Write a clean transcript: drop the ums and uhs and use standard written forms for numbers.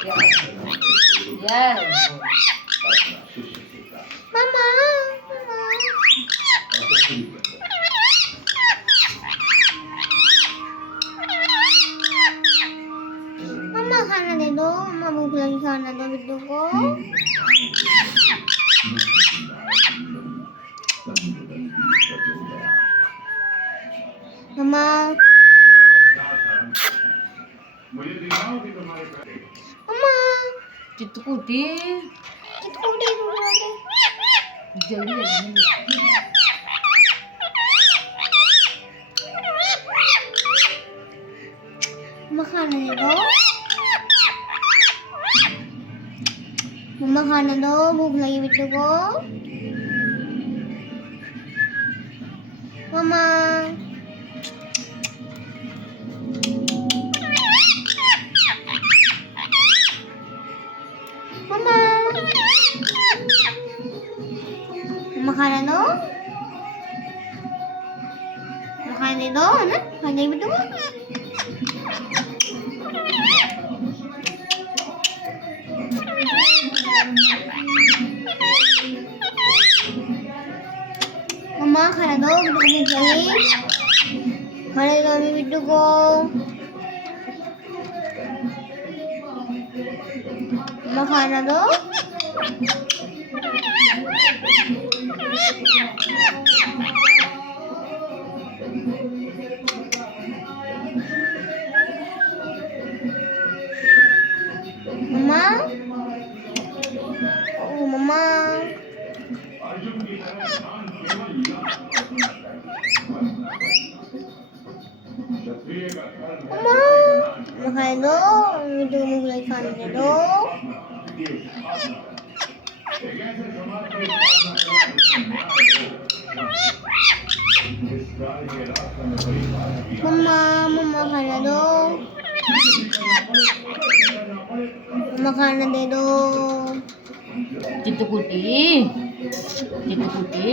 Yan. Mama. Mama खाना दे दो। मम्मा भूख लगी खाना दो बिट्टू को। मम्मा मम्मा चितकुटी चितकुटी दूर दे। जल्दी जल्दी मम्मा खाना दे दो। मम्मा खाना दो भूख लगी बिट्टू को। मम्मा मम्मा मम्मा खाना दो। मम्मा खाने दे दो ना खाने बिट्टू को। मम्मा खाना दो बिट्टू को भूख लगी। खाने दो अभी बिट्टू को। मम्मा खाना दो। मम्मा ओ मम्मा मम्मा खाने दो बिट्टू को भूख लगी खाने दे दो। मम्मा मम्मा खाना दो। मम्मा खाना दे दो। चितकुटी चितकुटी